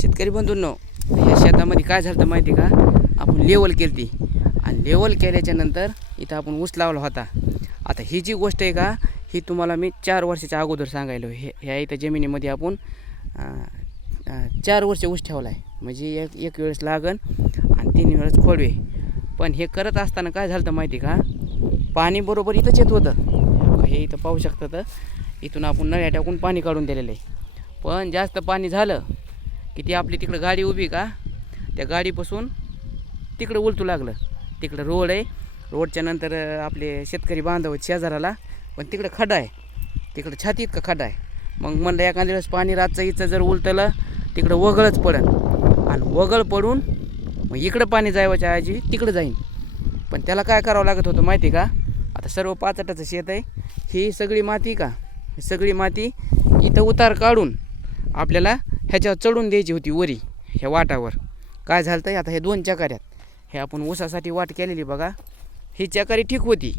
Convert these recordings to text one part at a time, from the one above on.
शेतकरी बंधूंनो ह्या शेतामध्ये काय झालं माहिती का? आपण लेवल केली ती आणि लेवल केल्याच्यानंतर इथं आपण ऊस लावला होता. आता ही जी गोष्ट आहे का ही तुम्हाला मी चार वर्षाच्या अगोदर सांगायलो. हे ह्या इथं जमिनीमध्ये आपण चार वर्ष ऊस ठेवला आहे म्हणजे एक एक वेळेस लागन आणि तीन वेळेस खोडवे. पण हे करत असताना काय झालं माहिती का? पाणी बरोबर इथंच येत होतं. हे इथं पाहू शकतं तर इथून आपण नळ्या टाकून पाणी काढून दिलेलं आहे. पण जास्त पाणी झालं की ती आपली तिकडं गाडी उभी का? त्या गाडीपासून तिकडं उलटू लागलं. तिकडं रोड आहे. रोडच्या नंतर आपले शेतकरी बांधव शेजाराला. पण तिकडं खड्डा आहे. तिकडं छाती इतका खड्डा आहे. मग म्हणलं एखाद्या वेळेस पाणी रातचं इथं जर उलटलं तिकडं वगळच पडन. आणि वगळ पडून मग इकडं पाणी जायच्या आजी तिकडं जाईन. पण त्याला काय करावं लागत होतं माहिती का? आता सर्व पाचटाचं शेत आहे. ही सगळी माती का? ही सगळी माती इथं उतार काढून आपल्याला ह्याच्यावर चढून द्यायची होती वरी ह्या वाटावर. काय झालं तर आता हे दोन चकाऱ्यात. हे आपण ऊसासाठी वाट केलेली बघा. ही चकारी ठीक होती.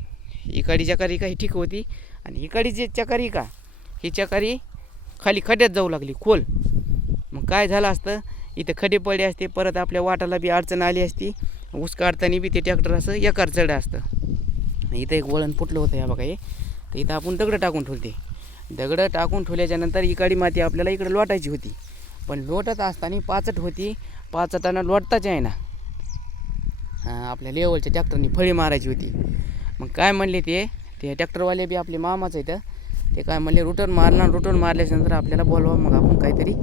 इकाडी चकारी का ही ठीक होती. आणि इकाडी जी चकारी का? ही चकारी खाली खड्ड्यात जाऊ लागली खोल. मग काय झालं असतं? इथं खडे पडले असते परत आपल्या वाटाला बी अडचण आली असती. ऊस काढताना बी ते ट्रॅक्टर असं एकार चढ असतं. इथं एक वळण फुटलं होतं या बघा हे. तर इथं आपण दगडं टाकून ठेवते. दगडं टाकून ठेवल्याच्यानंतर नंतर माती आपल्याला इकडे लोटायची होती. पण लोटत असताना पाचट होती. पाचटानं लोटताच आहे ना हां आपल्या लेवलच्या ट्रॅक्टरनी फळी मारायची होती. मग काय म्हणले ते? ते ट्रॅक्टरवाले बी आपले मामाच आहेत. ते काय म्हणले रुटर मारणार रुटर मारल्याच्यानंतर आपल्याला बोलवा मग आपण काहीतरी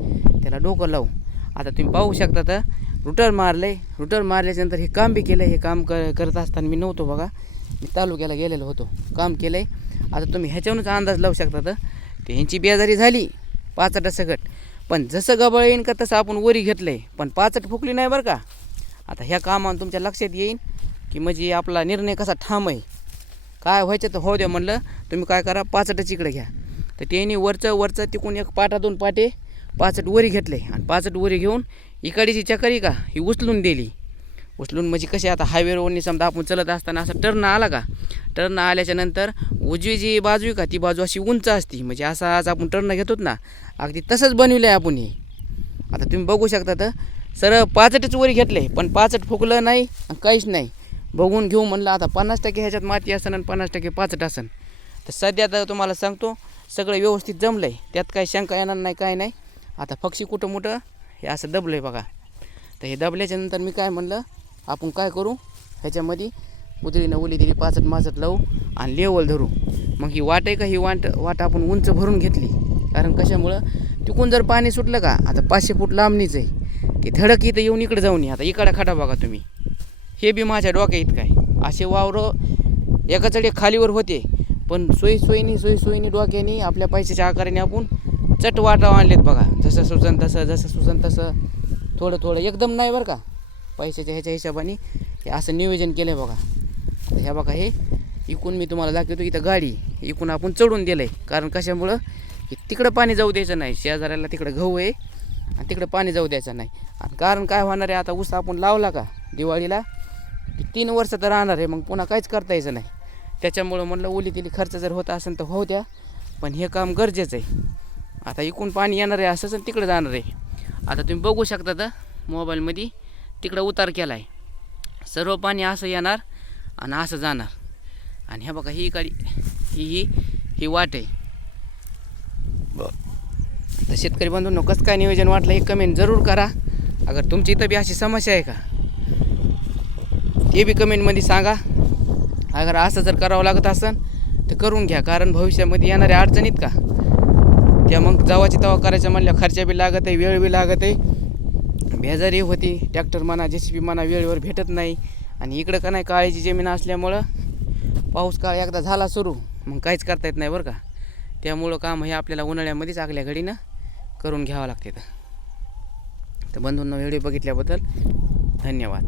त्याला डोकं लावू. आता तुम्ही पाहू शकता तर रुटर मारले. रुटर मारल्याच्यानंतर हे काम बी केलं. हे काम कर करत असताना मी नव्हतो बघा. मी तालुक्याला गेलेलो होतो. काम केलं आहे आता तुम्ही ह्याच्यावरूनच अंदाज लावू शकता तर ते ह्यांची बेजारी झाली पाचटा सगट. पण जसं गबळ येईन का तसं आपण वरी घेतलं आहे पण पाचट फुकली नाही बरं का? आता ह्या कामानं तुमच्या लक्षात येईन की म्हणजे आपला निर्णय कसा ठाम आहे. काय व्हायचं तर होऊ द्या म्हणलं तुम्ही काय करा पाचटच इकडे घ्या. तर त्यांनी वरचं वरचं तिकून एक पाटा दोन पाटे पाचट वरी घेतले. आणि पाचट वरी घेऊन इकडीची चकरी का ही उचलून दिली. उचलून म्हणजे कशी आता हायवेवरनी समजा आपण चलत असताना असं टर्न आला का? टर्न आल्याच्यानंतर उजवी जी बाजू आहे का ती बाजू अशी उंच असती. म्हणजे असा आज आपण टर्न घेतोत ना अगदी तसंच बनविलं आहे आपण हे. आता तुम्ही बघू शकता तर सरळ पाचटच वरी घेतले पण पाचट फुकलं नाही आणि काहीच नाही. बघून घेऊ म्हणलं आता पन्नास टक्के ह्याच्यात माती असन आणि पन्नास टक्के पाचट असन. तर सध्या तर तुम्हाला सांगतो सगळं व्यवस्थित जमलं आहे त्यात काही शंका येणार नाही काय नाही. आता पक्षी कुठं मोठं हे असं दबलं आहे बघा. तर हे दबल्याच्यानंतर मी काय म्हणलं आपण काय करू? ह्याच्यामध्ये उदळीनं उली दिली पाचट माचट लावू आणि लेवल धरू. मग ही वाट आहे का? ही वाट वाट आपण उंच भरून घेतली. कारण कशामुळं? तिकून जर पाणी सुटलं का? आता पाचशे फूट लांबणीच आहे. ते धडक इथं येऊन इकडं जाऊन ये. आता इकडं खडा बघा तुम्ही. हे बी माझ्या डोक्या इतकं असे वावरं एकाचडे खालीवर होते. पण सोयी सोयीनी सोयी सोयीनी डोक्याने आपल्या पैशाच्या आकाराने आपण चट वाटा आणलेत बघा. जसं सुचन तसं जसं सुचन तसं. थोडं थोडं. एकदम नाही बरं का? पैशाच्या ह्याच्या हिशोबाने हे असं नियोजन केलं आहे बघा. ह्या बघा हे इकून मी तुम्हाला दाखवतो इथं गाडी. इकून आपण चढून दिलं आहे कारण कशामुळं? की तिकडं पाणी जाऊ द्यायचं नाही. शेजाऱ्याला तिकडं गहू आहे आणि तिकडं पाणी जाऊ द्यायचं नाही. आणि कारण काय होणार आहे? आता ऊस आपण लावला का दिवाळीला? की तीन वर्ष तर राहणार आहे. मग पुन्हा काहीच करता यायचं नाही. त्याच्यामुळं म्हणलं ओली तिली खर्च जर होत असेल तर होऊ द्या. पण हे काम गरजेचं आहे. आता इकून पाणी येणार आहे असंच आणि तिकडं जाणार आहे. आता तुम्ही बघू शकता तर मोबाईलमध्ये तिकडं उतार केला आहे सर्व पाणी असं येणार आणि असं जाणार. आणि ह्या बघा ही गाडी ही ही ही वाट आहे. तर शेतकरी बंधूंनो कसं काय नियोजन वाटलं हे कमेंट जरूर करा. अगर तुमची इथं बी अशी समस्या आहे का? ते बी कमेंटमध्ये सांगा. अगर असं जर करावं लागत असेल तर करून घ्या. कारण भविष्यामध्ये येणाऱ्या अडचणीत का? त्या मग जवाची तवा करायच्या म्हणल्या खर्च बी लागत आहे वेळ बी लागत आहे बेजारी होती. ट्रॅक्टर म्हणा जे सी बी म्हणा वेळेवर भेटत नाही. आणि इकडं का नाही काळीची जमीन असल्यामुळं पाऊस काळ एकदा झाला सुरू. मग काहीच करता येत नाही बरं का. त्यामुळं काम हे आपल्याला उन्हाळ्यामध्येच आगल्या घडीनं करून घ्यावं लागते तर बंधूंना व्हिडिओ बघितल्याबद्दल धन्यवाद.